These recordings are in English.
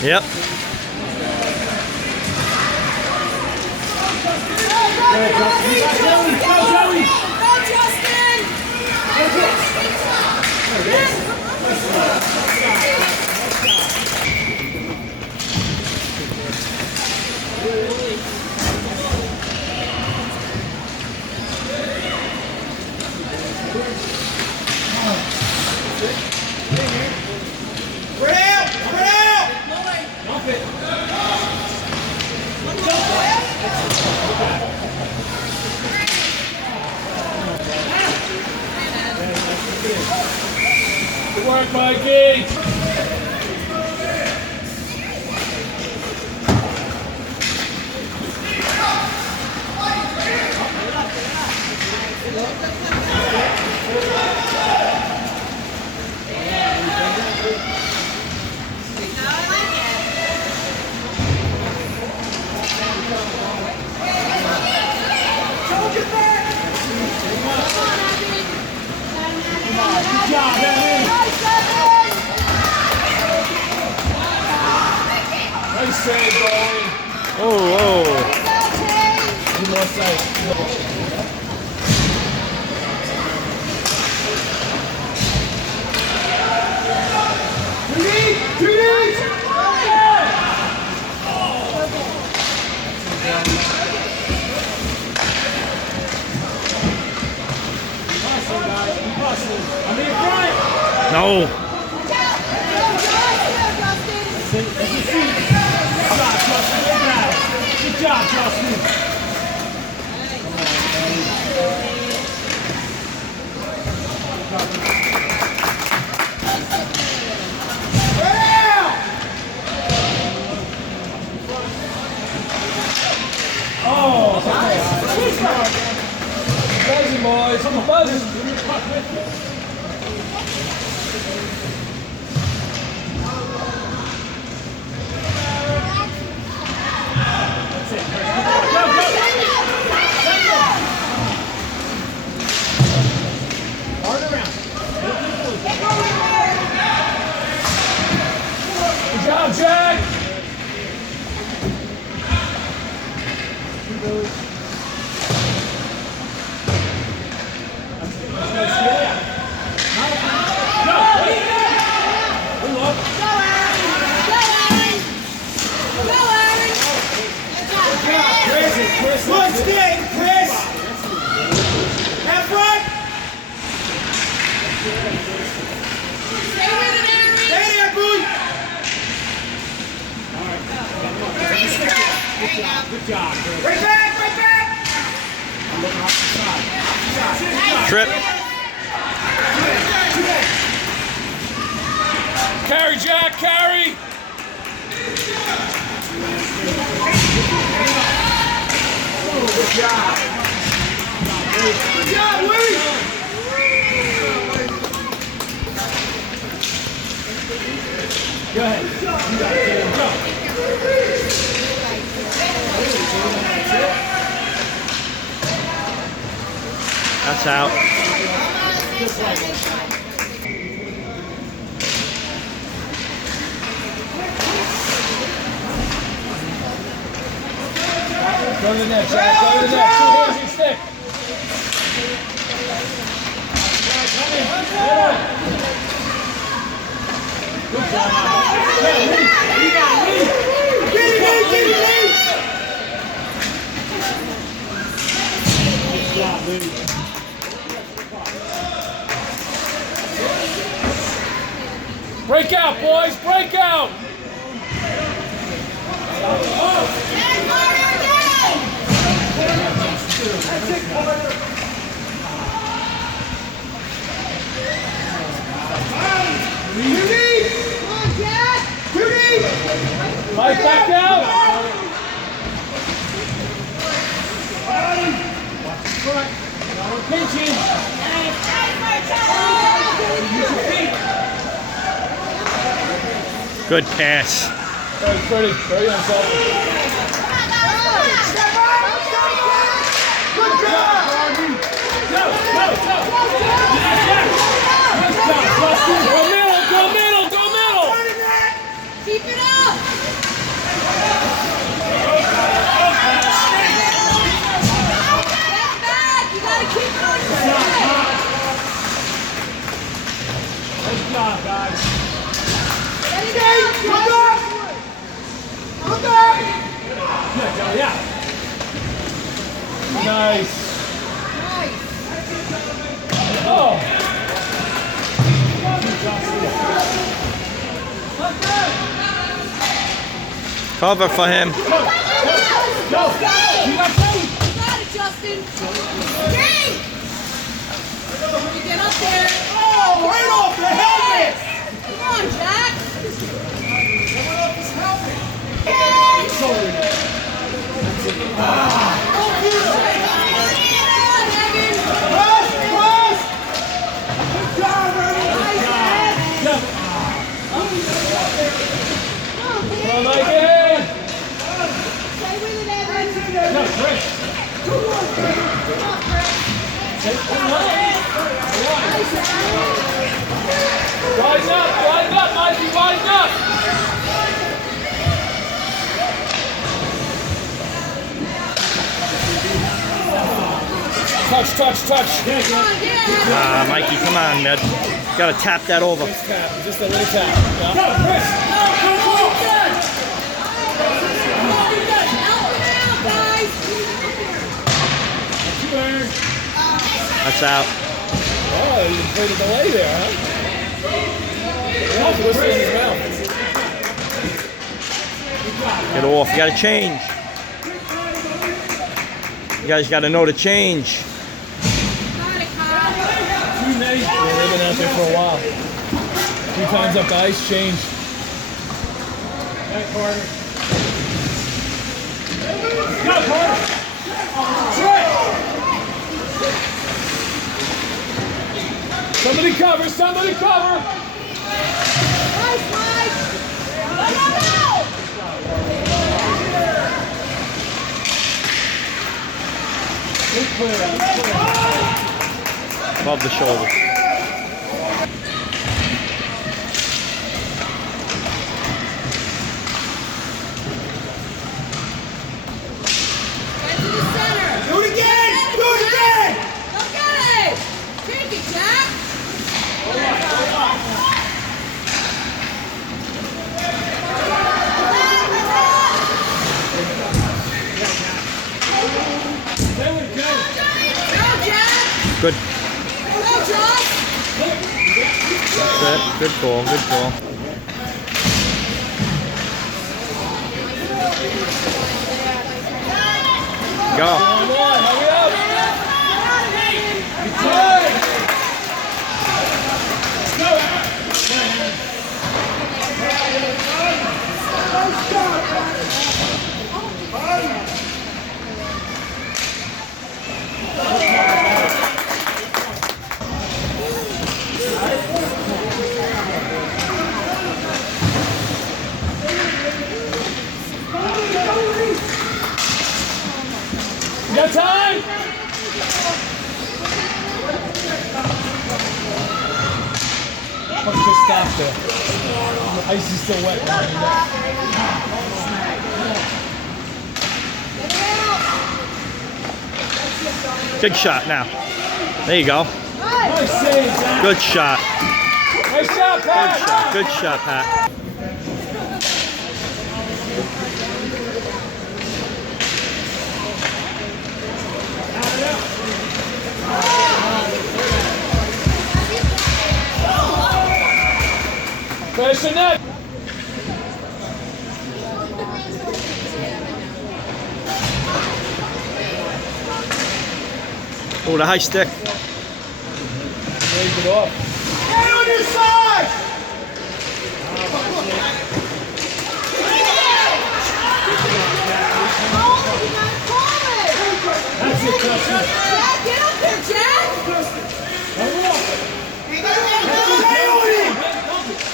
Yep. Good work, Mikey. Good job, Evan. Nice save, Bowie. Oh, One more save. no. Good job, Justin. Oh, crazy boys, I'm a buzzer. Good job, Jack! Good stick, Chris! Half right! Stay there, boy! Good job, Chris. Right back, right back! Trip. Carry, Jack, carry! Good job! Good job, Lee! Go ahead. You got it, go. That's out. Go to the net, Jack. Go to the net. 2 hands and stick. Good job. Yeah, Lee. You got Lee. Good job, Lee. Break out, boys. Break out. Mike, back out. Pinching. Good pass. Pretty unselfish. Good job! Go middle, go middle, go middle! Keep it up! Yeah. Nice. Oh. Cover for him. Go. You got Teddy. Got it, Justin. Dang! You get up there. Oh, right off the helmet! Come on, Jack. Right off his helmet. Come on, Evan. Press, press! Good job, Ernie. Come on, Mikey. Stay with it, Evan. No, Chris. Come on, Chris. Nice, Evan. Rise up, Mikey, rise up. Touch. Come on, yeah. Mikey, come on, man. Gotta tap that over. Tap, just a little tap. Yeah. Help him out, guys. That's out. Oh, you played a delay there, huh? Yeah, whistle in his mouth. Get off. You gotta change. You guys gotta know to change. Got it, Kyle. Yeah, they've been out there for a while. 3 times up the ice, change. Back, Carter. Go, Carter! Somebody cover, somebody cover! Nice, Mike. Good clear, good clear. Above the shoulder. Get to the center. Do it again! Do it again! Look at it. Take it, Jack. There we go. Go, Jack. Good. Go, Josh. That's it. Good call. Good call. Go. Come on, hurry up! Good. You got time? Fuck, just stop there. The ice is still wet. Good shot now. There you go. Nice save, Zach. Good shot. Nice shot, Good Pat. shot. Good shot, Pat. Finish the net. Oh, the high stick. Raise it off. Stay on your side! That's it, Justin. Jack, get up there, Jack. Hurry up. Stay on him!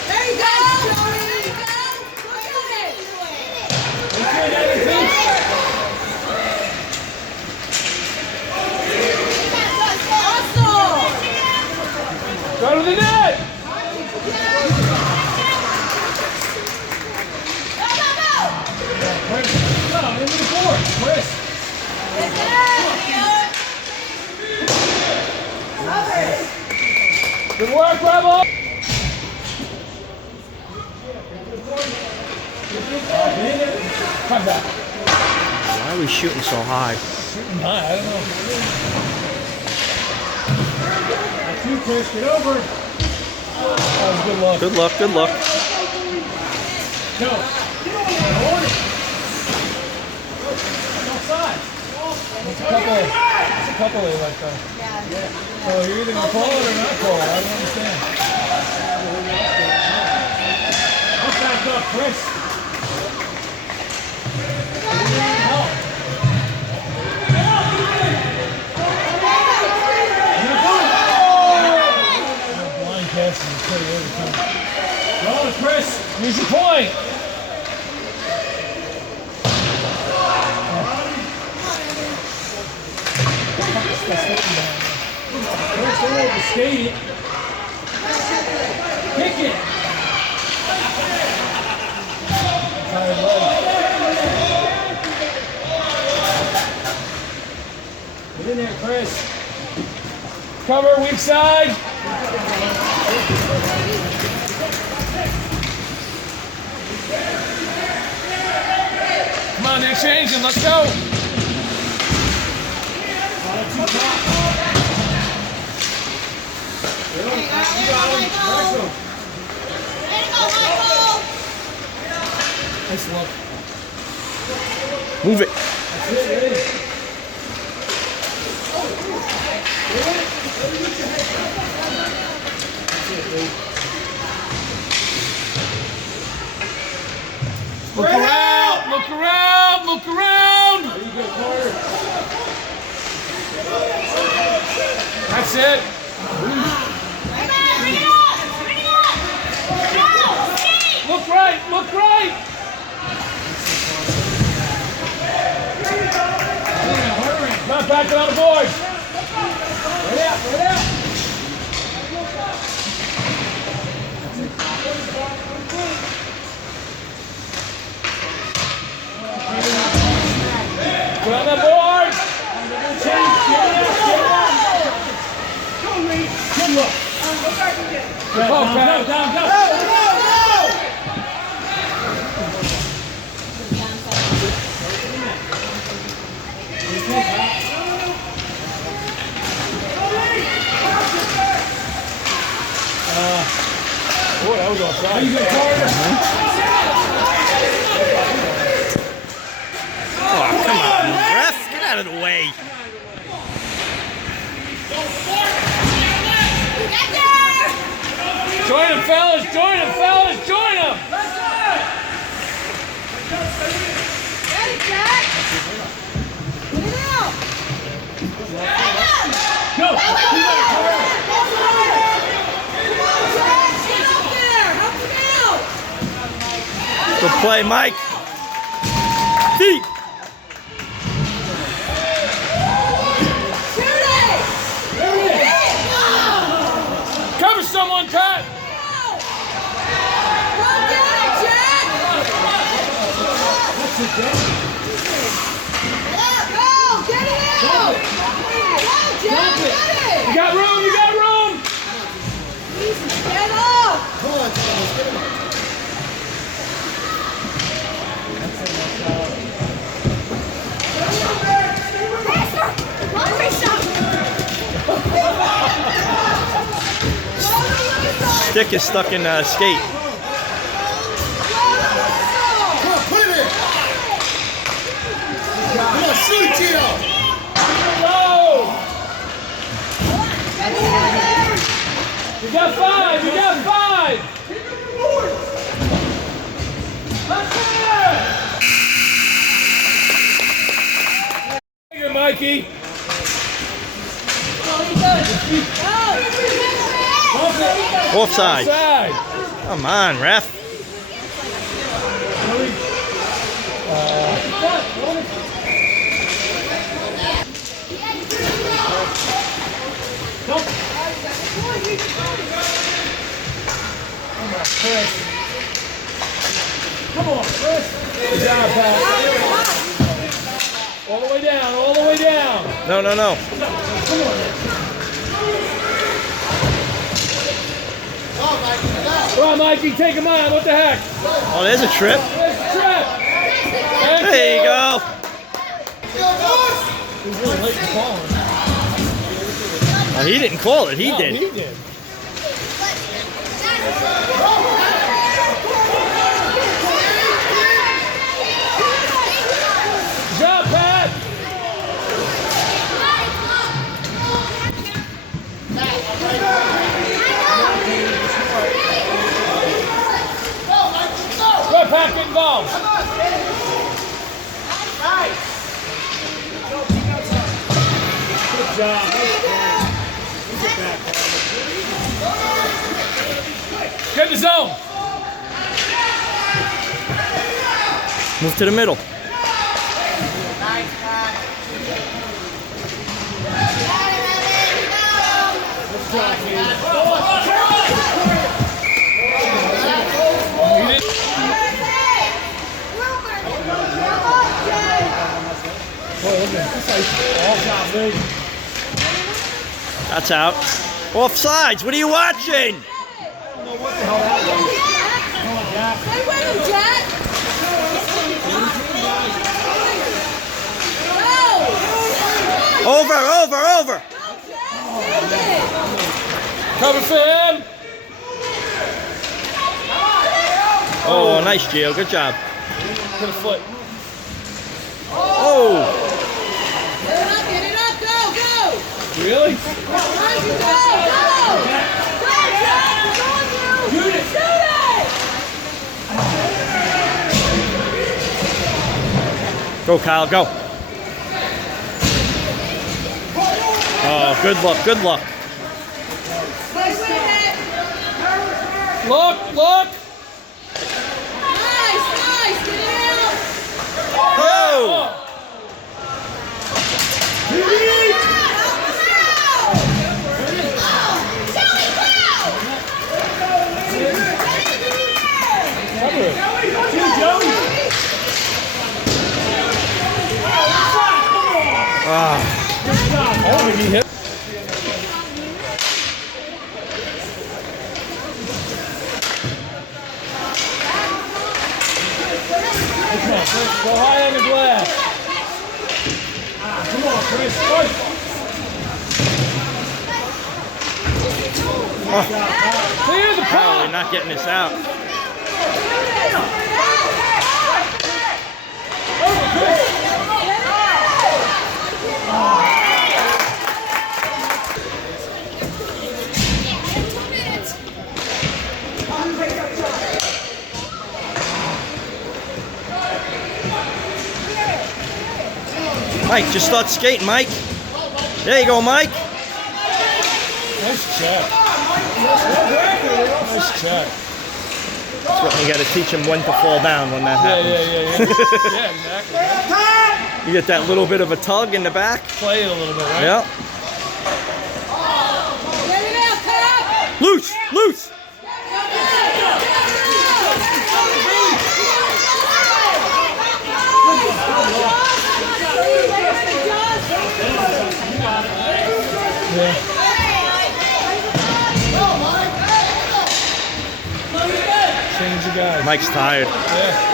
There you go. There you go. Look at it. Hustle. Go to the net. No, into the board. Chris. Good work, Rebel. Come back. Why are we shooting so high? Shooting high, I don't know. That's you, Chris. Get over. That was good luck. Good luck, good luck. Go. Hold it. Outside. It's a couple they like that. Yeah. So you're either going to call it or not call it. I don't understand. Outside go, Chris. Blind passing is pretty overtime. Go, Chris. Use your point. First thing over, skate it. Kick it. Tired leg. Get in there, Chris. Cover, weak side. Come on, they're changing. Let's go. Nice look. Move it. That's it, ready? Look around, look around, look around. There you go, Carter. That's it. Look right, look right. Not backing on the board. Right out, right out. Put on the board. Change, get it out. Go, Lee. Good look. Go, down. Go! Boy, that was offside. You go, Carter. Oh, come on, ref. Get out of the way. Join him, fellas. Join him, fellas. Join him. Ready, Jack? Get it out. Go. Come on, Jack. Get up there. Help him out. Good play, Mike. Deep. Shoot it. Cover someone, Pat. Go get it, Jack. Go, get it out. Go, Jack, get it. You got room, you got room. Jesus, get up. Stick is stuck in skate. Come on, put it in! Come on, shoot it, Gino! Go. You got five, you got five. Here, Mikey. Offside. Offside. Come on, ref. Come on, Chris. Good job, Pat. All the way down, all the way down. No. Come on, Mikey, take him on. What the heck? Oh, there's a trip. There's the trip. Thank There you go. He's really late in calling. Oh, he didn't call it. He No, did. He did. Good job, Pat. Go, Pat, get involved. Good job. Get in the zone. Move to the middle. That's out. Offsides. What are you watching? Stay with him, Jack. Go. Over. Cover for him. Oh, nice, Gio. Good job. Put a foot. Oh. Get it up, go. Really? Ryan, you go. Go, Jack. Shoot it. Go, Kyle. Go. Oh, good luck. Stay with it. Look. Nice. Get it out. Oh. Oh, did he hit? Go high on the glass. Come on, Chris. Clear the Oh, pot. you're not getting this out. Mike, just start skating, Mike. There you go, Mike. Nice check. Nice check. That's what you got to teach him when to fall down when that happens. Yeah, exactly. You get that little bit of a tug in the back. Play it a little bit, right? Yeah. Get it out, Cap. Loose. Change the guy. Mike's tired. Yeah.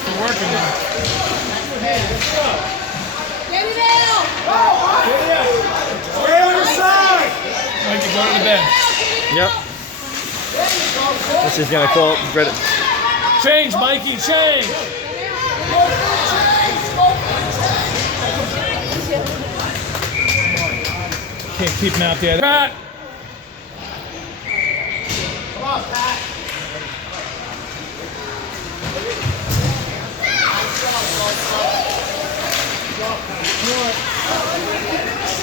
Still working now. Get it out. Stay on your side. Mike, you go to the bench. Yep. This is gonna call Brett. Change, Mikey, change. Can't keep him out there. Pat.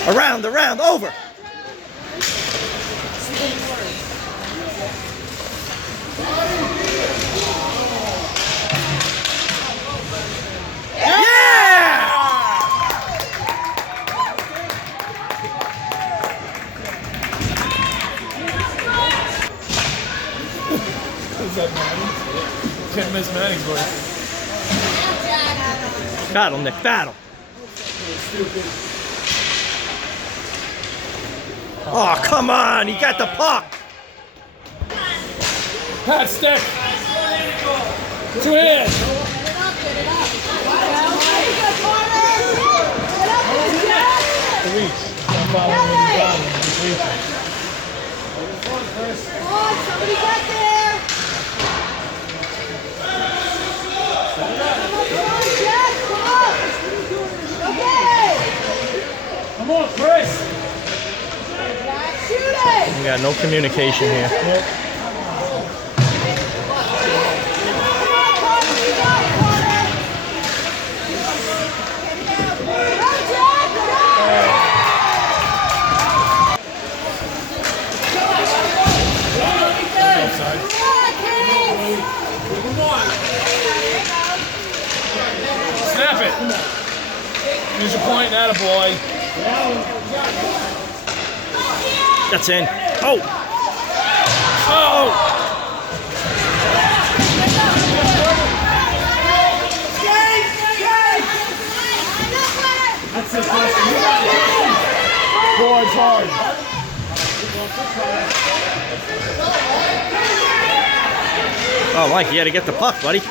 Around, over. Is that Manning? Can't miss Manning's voice. Battle, Nick, battle. Oh, come on, he got the puck. Pat, stick. Two hands. Get it up, get it up. Well, there you go, Carter. Get up there, Jack. Reach. I'm following you down. Just reaching. Come on, somebody get there. Come on, Jack, come on. Okay. Come on, Chris. Jack, shoot it. We got no communication here. Come on, Carter, you got it, Carter. Go, Jack, go. Outside. Come on, Kings. Snap it. Use your point, attaboy. That's in. Oh! Oh! That's it, Board's hard. Oh, Mike, you got to get the puck, buddy.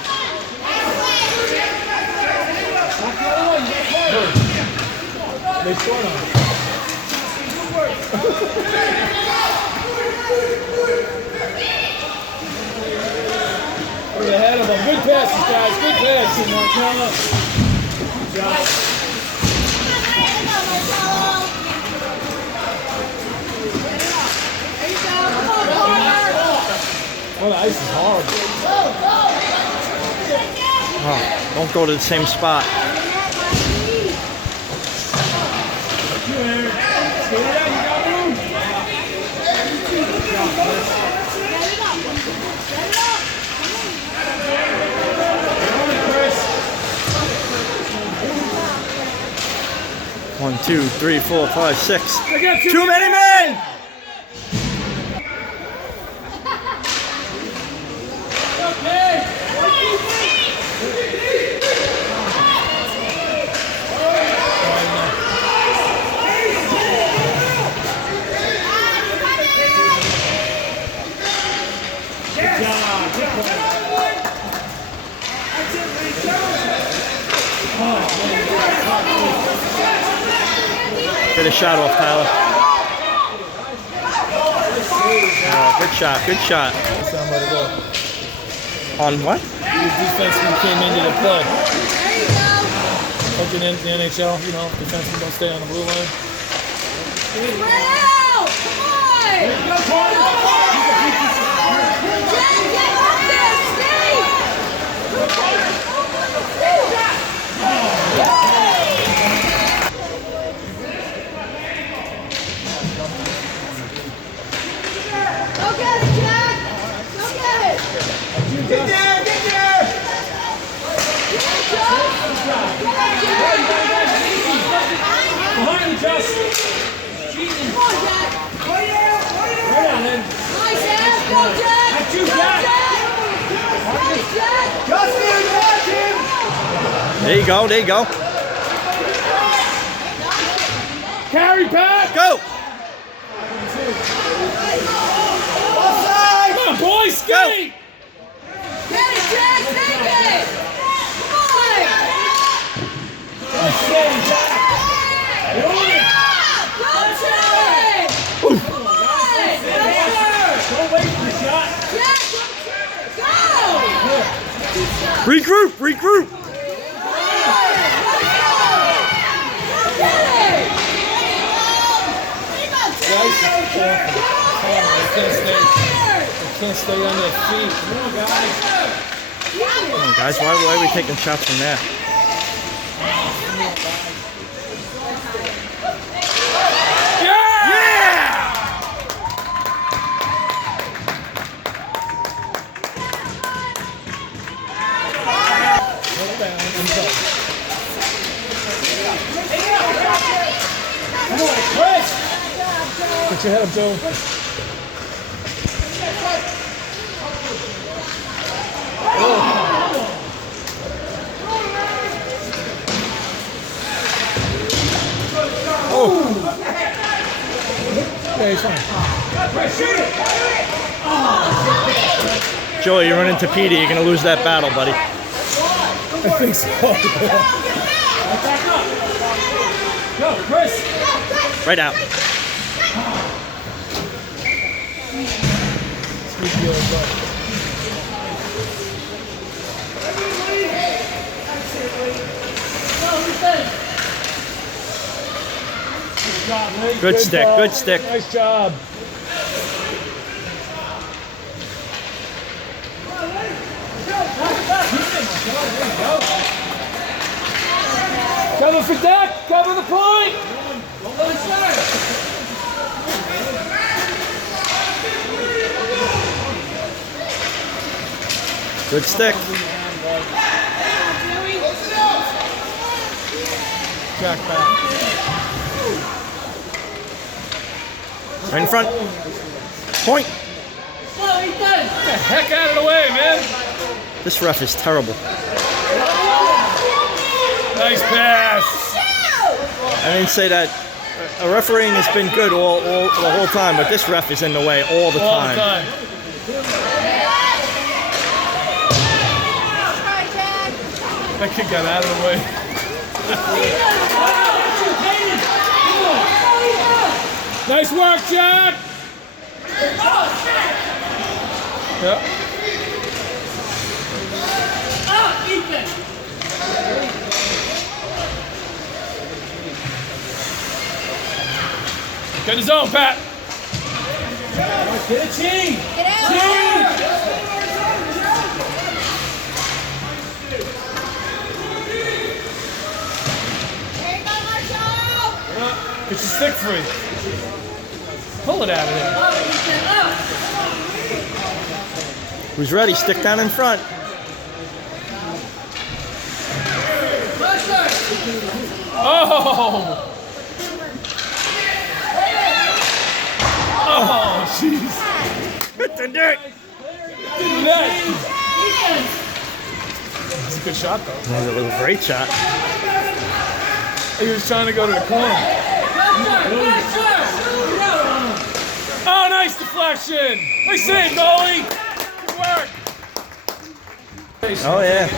They scored on it. We're ahead of them. Good passes, guys. Good passes. Good job. There you go. Come on, Carter. Oh, the ice is hard. Oh, don't go to the same spot. You, Aaron. Get it out. You got room. Good job, Chris. Get it up. Get it up. Come on, Chris. 1, 2, 3, 4, 5, 6. I got Too many men! Okay. Good job. Good point. Get a shot off, Tyler. Oh, good shot, good shot. Somebody go. On what? These defensemen came into the play. There you go. Looking in the NHL, you know, defensemen don't stay on the blue line. Spread out. Come on. Jack, get up there. Stay. Go get it, Jack. Go get it. Get there! Get there! Get it, Joe. Get it, Jack. Behind you, Justin! Come on, Jack. Right on in. Nice ass. Go, Jack. That's you, Go, Jack. Nice, Jack. Justin, watch him! There you go, there you go. Carry back! Go! Offside! Come on, boys, skate! Get it, Jack. Take it. Come on. Skate, Jack! You're on it! Go, Jack. Come on. Don't wait for the shot! Jack, go. Regroup, regroup! Guys, they can't stay on their feet. Come on, guys. Come on, guys, why are we taking shots from there? Come on, Chris! Put your head up, Joe. Yeah, he's fine. Joey, you run into Peter, you're gonna lose that battle, buddy. I think so. Back up. Go, Chris. Right out. Squeaky old butt. Good job, Lee. Good stick, ball. good stick. Nice job. Cover for deck, cover the point. Good stick. Jack back. Right in front. Point. Get the heck out of the way, man. This ref is terrible. Nice pass. I didn't say that. Refereeing has been good all the whole time, but this ref is in the way all the All time. the time. That kid got out of the way. Nice work, Jack. Yep. Get his own, Pat. Get a chain. Get out. Get your stick free. Pull it out of there. Who's ready? Stick down in front. Oh! Oh, jeez. Hit the net. It's a good shot, though. That was a great shot. He was trying to go to the corner. Oh, nice deflection. Nice save, goalie. Good work. Oh, yeah.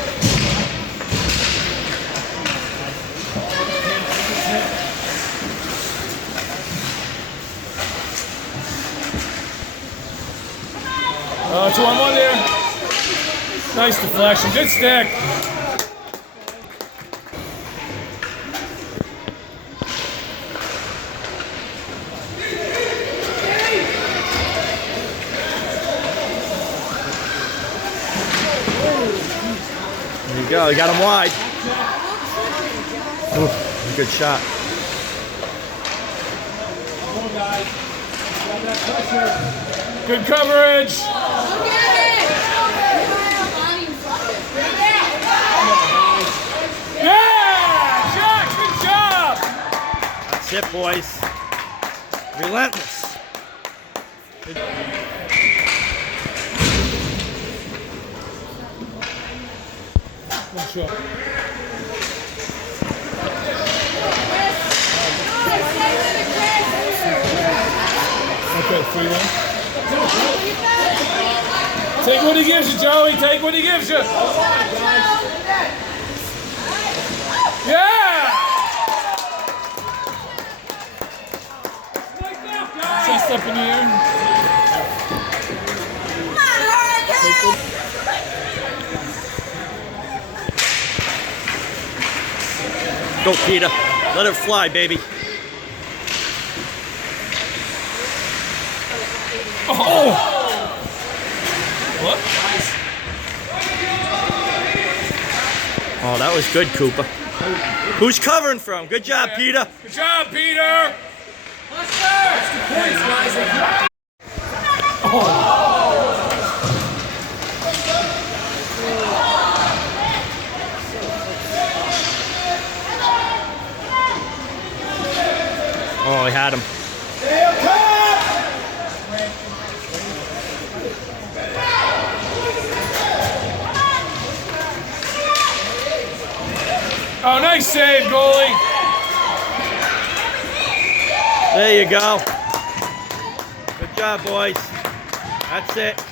Oh, 2-on-1 there. Nice deflection. Good stick. There you go. You got him wide. Ooh, good shot. Good coverage. Yeah! Jack, good job. That's it, boys. Relentless. Good shot. Okay, 3-1. Take what he gives you, Joey. Take what he gives you. Yeah! Chest up in the air. Go, Peter. Let it fly, baby. Oh! What? Oh, that was good, Cooper. Who's covering from? Good job, Peter. Good job, Peter! Oh, he had him. Oh, nice save, goalie. There you go. Good job, boys. That's it.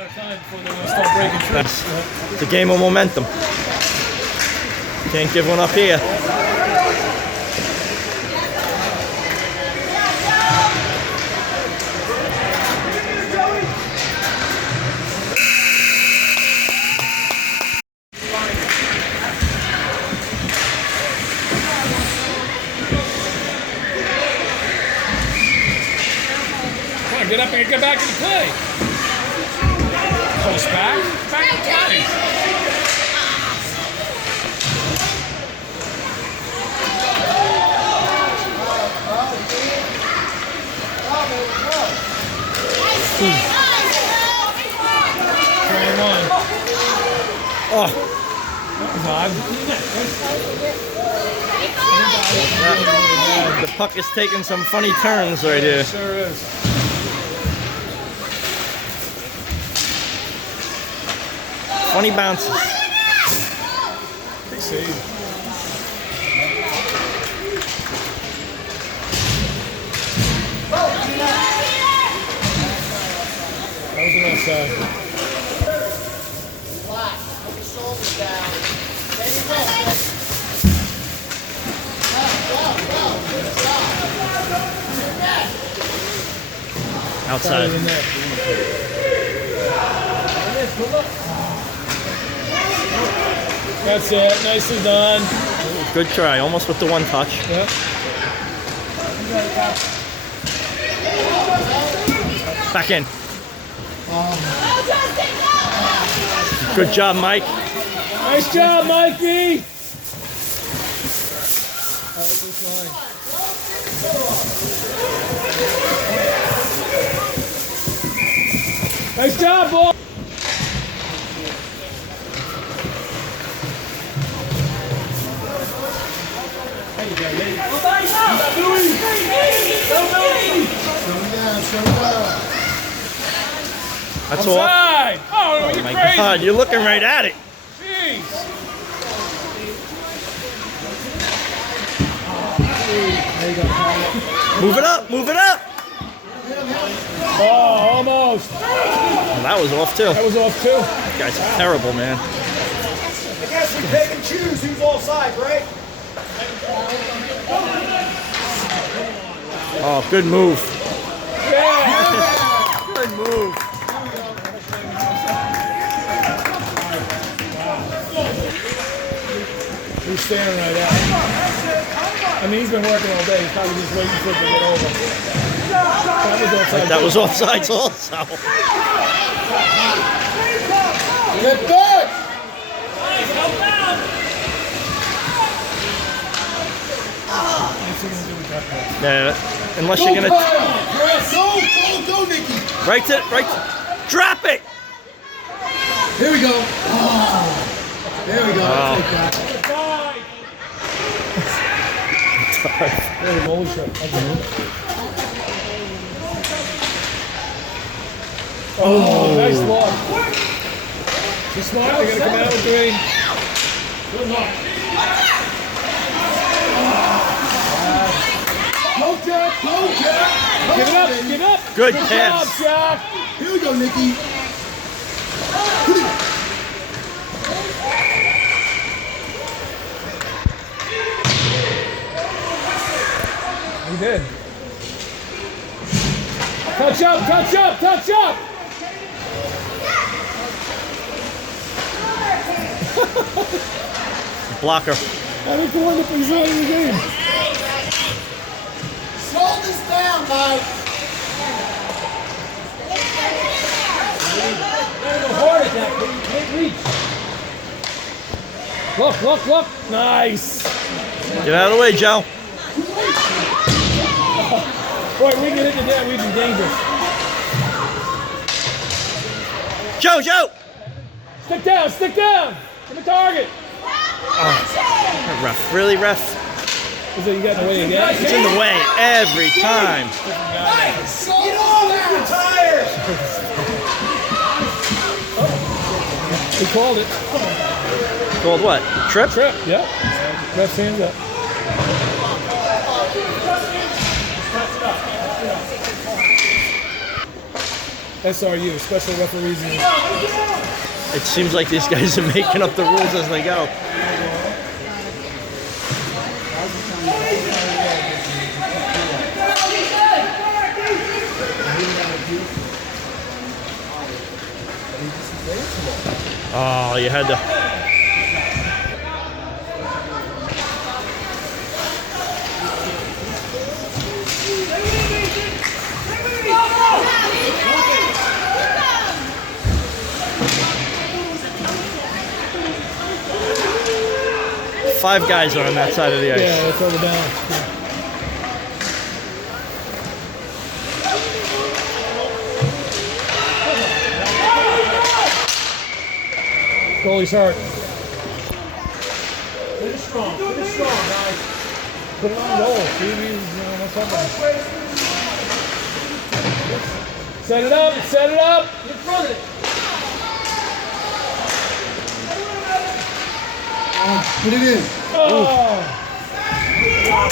matter of time before they're going to start breaking through. It's a game of momentum. Can't give one up here. Come on, get up and get back into play. Post back. Back into play. Oh, That was odd. the puck is taking some funny turns right here. Sure is. Funny bounces. Big save. That was an outside. Outside. Better than that. That's it. Nicely done. Good try. Almost with the one touch. Yep. Back in. Good job, Mike. Nice job, Mikey. Nice job, boy. That's all. Offside. Oh, you're My crazy. God, you're looking right at it. Jeez. Move it up. Move it up. Oh, almost. Well, that was off too. That was off too. That guy's terrible, man. I guess we pick and choose who's offside, right? Oh, good move. Yeah. Good move. He's staring right at him. I mean, he's been working all day. He's probably just waiting for it to get over. That was offside. That was offsides also. Get back! Yeah, unless you're gonna Go, Nicky! right. Drop it. Here we go. Oh. There we go. Wow. Take that. Really, holy shit. Oh, nice block. Too smart. They're gonna come out with three. Good luck. Poke it, poke it. Give it up, give it up. Good job, pass. Jack. Here we go, Nicky. He did. Touch up, touch up, touch up. Blocker. I think the one that he's out of the game. Shoulders down, Mike. Hard at that, but you can't reach. Look, look. Nice. Get out of the way, Joe. Boy, we get into that, we'd be dangerous. Joe. Stick down, stick down. Give a target. Ref. Really, ref? Is it you got in the way again? It's in the way every time. Get all that! Tired! He called it. Called what? Trip? Trip, yeah. Ref's hands up. SRU, Special Referees Unit. It seems like these guys are making up the rules as they go. Oh, you had to. Five guys are on that side of the ice. Yeah, that's over down. Goalie's hurt. Finish strong, guys. Put it on goal. See, what's happening. Set it up, set it up. In front of it. Put it in. Oh!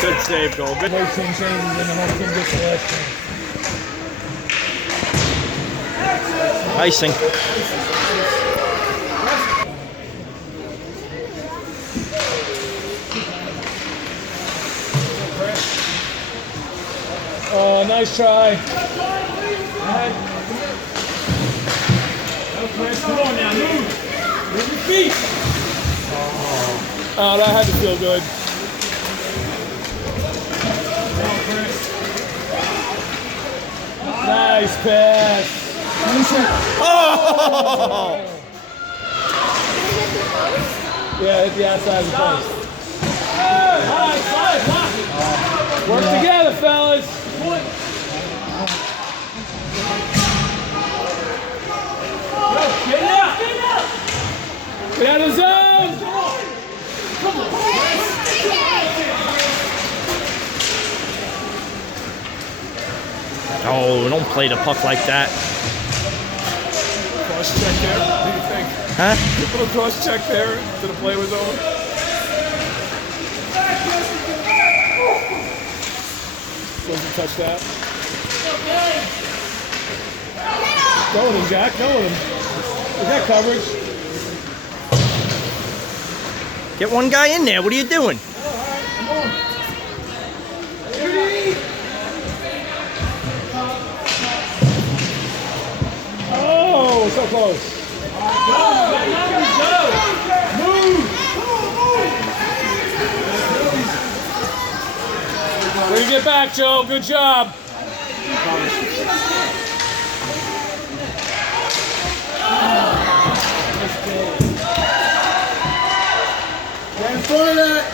Good save, goal. Good. No team changes and the whole team gets the last change. Icing. Oh, nice try. Come on now, move. Move your feet. Oh, that had to feel good. Nice pass. Oh! Yeah, hit the outside of the post. Work together, fellas. Get out! Get out of the zone! Oh, don't play the puck like that. Cross check there. What do you think? Huh? You put a cross check there until the play was over. Supposed to touch that. Go with him, Jack. Go with him. We got coverage. Get one guy in there. What are you doing? Oh, so close. Move. Way to get back, Joe. Good job. Get in front of that.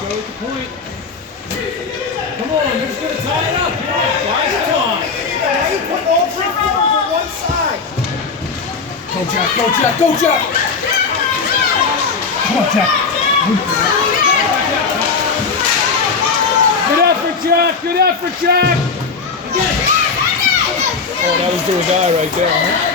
Go with the point. Come on, you're just going to tie it up. Guys, come on. Now you put all three forwards on one side. Go, Jack. Go, Jack. Go, Jack. Come on, Jack. Good effort, Jack. Good effort, Jack. Oh, that was do or die right there, huh?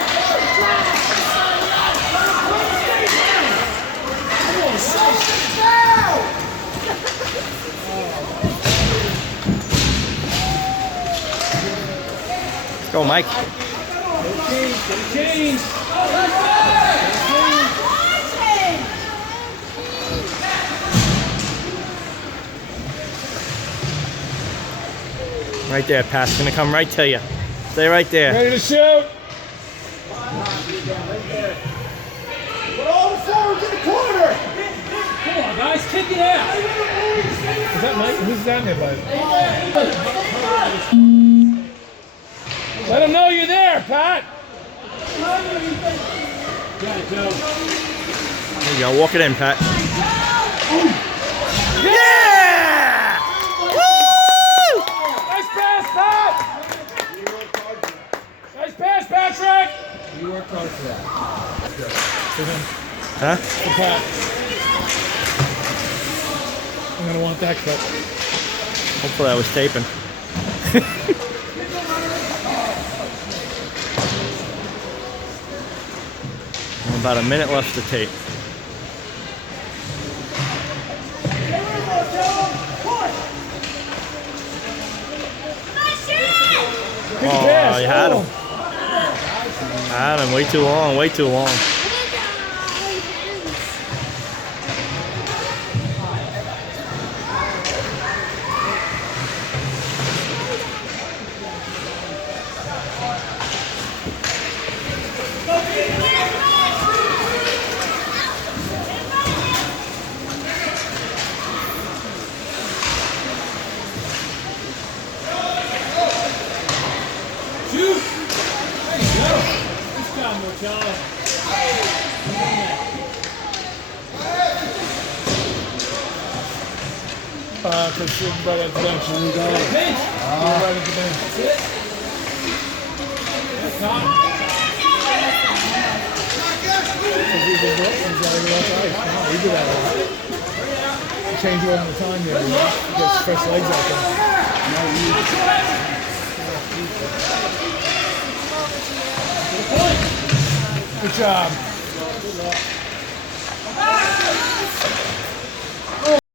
Go, Mike. Change. Right there, pass. Gonna come right to you. Stay right there. Ready to shoot. Put all the forwards in the corner. Come on, guys, kick it out. Is that Mike? Who's down there, bud? Let them know you're there, Pat. There you go. Walk it in, Pat. Yeah! Woo! Nice pass, Pat. Nice pass, Patrick. You worked hard for that. Huh? For Pat. I'm gonna want that cut. Hopefully I was taping. About a minute left to tape. Good Oh, pass. you had Oh. him. Had him way too long, way too long. Shoot. There you go. Good job, Marcello. Because you're right at the bench. Bench. You're right at the bench. That's it. That's time. He's got to go outside. Wow, he did that a lot. Change it one more time there. He gets fresh legs out there. Good job.